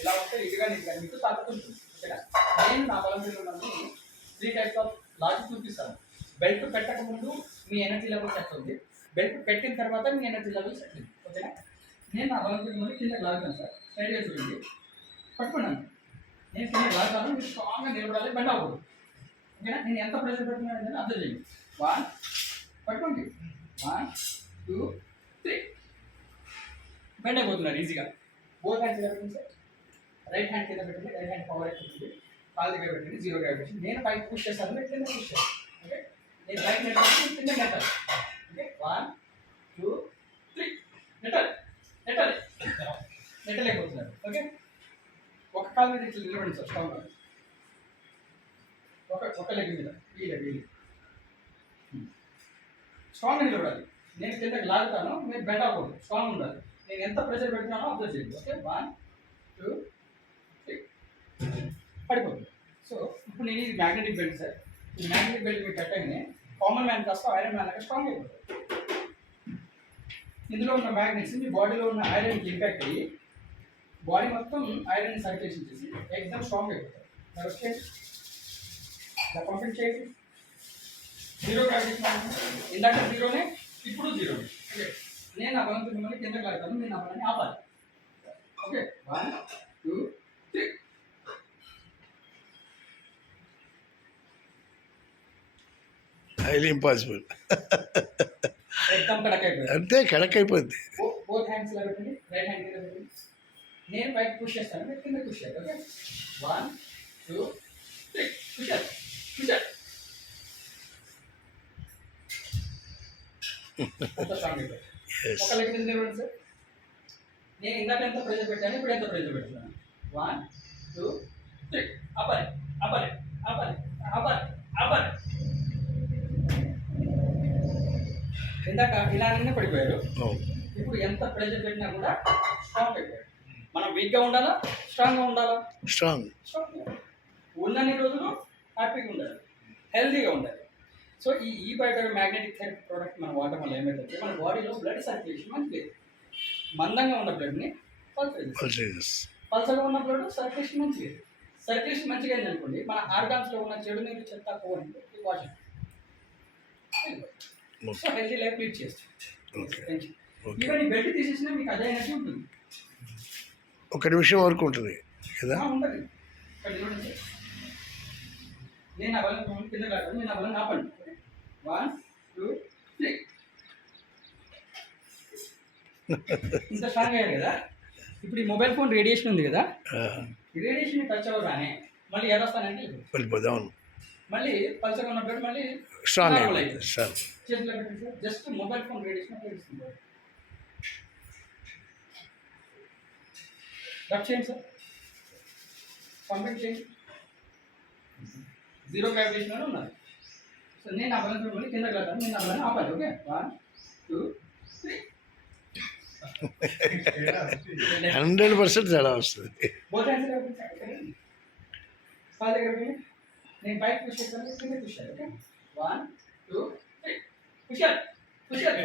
ఇలా ఉంటే ఇదిగా మీకు తాకట్టు ఉంటుంది. ఓకేనా? నేను నా బలం మీద ఉన్నది 3 టైప్స్ ఆఫ్ లాజిక్ చూపిస్తాను. బెల్ట్ పెట్టక ముందు మీ ఎనర్జీ లెవెల్ సెట్ ఉంది, బెల్ట్ పెట్టిన తర్వాత మీ ఎనర్జీ లెవెల్ సెట్ ఉంది. ఓకేనా? నేను నా బలం మీద ఉన్నది కింద లాగుతాను సార్. స్ట్రైట్గా చూడండి, పట్టుకున్నాను. నేను కింద లాగుతాను, మీరు స్ట్రాంగ్గా నిలబడాలి, బెండ్ అవ్వకూడదు. ఓకేనా? నేను ఎంత ప్రెషర్ పెడుతున్నాను అబ్జర్వ్ చేయండి. 1 పట్టుకోండి, 1 2 3 బెండ్ అయిపోతున్నారు ఈజీగా. బోత్ హ్యాండ్స్ దగ్గర పెట్టండి సార్. రైట్ హ్యాండ్ కింద పెట్టండి, రైట్ హ్యాండ్ పవర్ పెట్టండి, కాలు దగ్గర పెట్టండి, 0 గ్రావిటీ. నేను పైకి పుష్ చేస్తాను, మీరు కింద పుష్ చేస్తాను. ఓకే? నేను పైకి నెట్టాలి, కింద నెట్టాలి. ఓకే? 1 2 3 నెట్టాలి, నెట్టాలి, నెట్టలేకపోతున్నారు. ఓకే? ఒక కాలు మీద ఇట్లా నిలబడండి సార్, స్ట్రాంగ్గా. ఒక లెగ్ మీద, ఈ లెగ్ స్ట్రాంగ్గా నిలబడాలి. నేను కిందకి లాగుతాను, మీరు బెండ్ అవ్వకూడదు, స్ట్రాంగ్ ఉండాలి. నేను ఎంత ప్రెషర్ పెడుతున్నానో అబ్జర్వ్ చేయండి. ఓకే? 1 2 3 పడిపోతుంది. సో ఇప్పుడు నేను ఇది మ్యాగ్నెటిక్ బెల్ట్ సార్. ఈ మ్యాగ్నెటిక్ బెల్ట్ మీరు పెట్టగానే కామన్ మ్యాన్ కాస్త ఐరన్ మ్యాన్ లాగా స్ట్రాంగ్ అయిపోతుంది. ఇందులో ఉన్న మ్యాగ్నెట్స్ మీ బాడీలో ఉన్న ఐరన్కి ఇంపాక్ట్ అయ్యి బాడీ మొత్తం ఐరన్ సర్క్యులేషన్ చేసి ఎగ్జామ్ స్ట్రాంగ్ అయిపోతుంది. ఓకే? ఇలా కంప్లీట్ చేయండి. 0 గ్రావిటీ. ఇందాక 0నే, ఇప్పుడు 0నే. ఓకే? నేను నా బలం మిమ్మల్ని కిందకి లాగుతాను, నేను నా బలాన్ని ఆపాలి. ఓకే? 1 2 3 highly impossible. ఎగ్జామ్ కడక్ అయిపోయింది. అంతే, కడక్ అయిపోద్ది. బోత్ హ్యాండ్స్ ఇలా పెట్టండి, రైట్ హ్యాండ్ కింద పెట్టండి. నేను పైకి పుష్ చేస్తాను, మీరు కింద పుష్ చేయాలి. ఓకే? 1 2 3 పుష్ చేయాలి, పుష్ చేయాలి. అంత స్ట్రాంగ్ అయిపోయింది. ఒక లెగ్ మీద నిలబడండి సార్. నేను ఇందాక ఎంత ప్రెషర్ పెట్టాను, ఇప్పుడు ఎంత ప్రెషర్ పెడుతున్నాను. 1 2 3 upper upper upper upper upper. ఇందాక ఇలానే పడిపోయారు, ఇప్పుడు ఎంత ప్రెషర్ పెట్టినా కూడా స్ట్రాంగ్ అయిపోయారు. మనం వీక్గా ఉండాలా, స్ట్రాంగ్గా ఉండాలా? స్ట్రాంగ్. ఉన్నన్ని రోజులు హ్యాపీగా ఉండాలి, హెల్తీగా ఉండాలి. సో ఈ బయట మ్యాగ్నెటిక్ థెరపీ ప్రోడక్ట్ మనం వాడటం వల్ల ఏమైందంటే మన బాడీలో బ్లడ్ సర్క్యులేషన్ మంచిది. మందంగా ఉన్న బ్లడ్ని పల్సగా ఉన్న బ్లడ్ సర్క్యులేషన్ మంచిది. సర్క్యులేషన్ మంచిగా అయింది అనుకోండి, మన ఆర్గాన్స్లో ఉన్న చెడు నీరు చెత్త పోవాలి, washing. So healthy life lead చేస్తుంది. ఈవెన్ ఈ బెల్ట్ తీసేసినా మీకు అదే ఎనర్జీ ఉంటుంది. ఒక నిమిషం వరకు ఉంటుంది కదా? ఉంటుంది. నేను ఆ బలం కింద కాదు, నేను ఆ బలం ఆపండి. 1 2 3 ఇంత స్ట్రాంగ్ అయ్యారు కదా. ఇప్పుడు ఈ మొబైల్ ఫోన్ రేడియేషన్ ఉంది కదా, ఈ రేడియేషన్ టచ్ అవ్వగానే మళ్ళీ ఏదొస్తానంటే వెళ్ళిపోదాం. మళ్ళీ పల్సగా ఉన్నప్పుడు మళ్ళీ స్ట్రాంగ్ అయిపోయింది సార్. చేతిలో పెట్టండి sir. Just mobile phone radiation తెలుస్తుంది. రబ్ చేయండి సార్, కంప్లీట్ చేయండి. 0 గ్రావిటేషన్ ఉన్నది. సో నేను ఆ బలం చూడండి, కిందకి వెళ్తాను, నేను ఆ బలాన్ని ఆపాలి. ఓకే? 1 2 3 100% తేడా వస్తుంది. బోత్ హ్యాండ్స్ కాల్ దగ్గర నేను పైకి పుష్ చేస్తాను, కింద పుష్ చేయాలి. ఓకే? 1 2 3 పుష్ చేయాలి, పుష్ చేయాలి.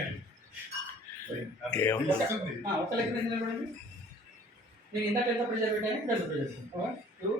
ఒక లెగ్ మీద నిలబడండి. నేను ఇందాక ఎంత ప్రెషర్ పెట్టాను, ఇప్పుడు ఎంత ప్రెషర్. 1 2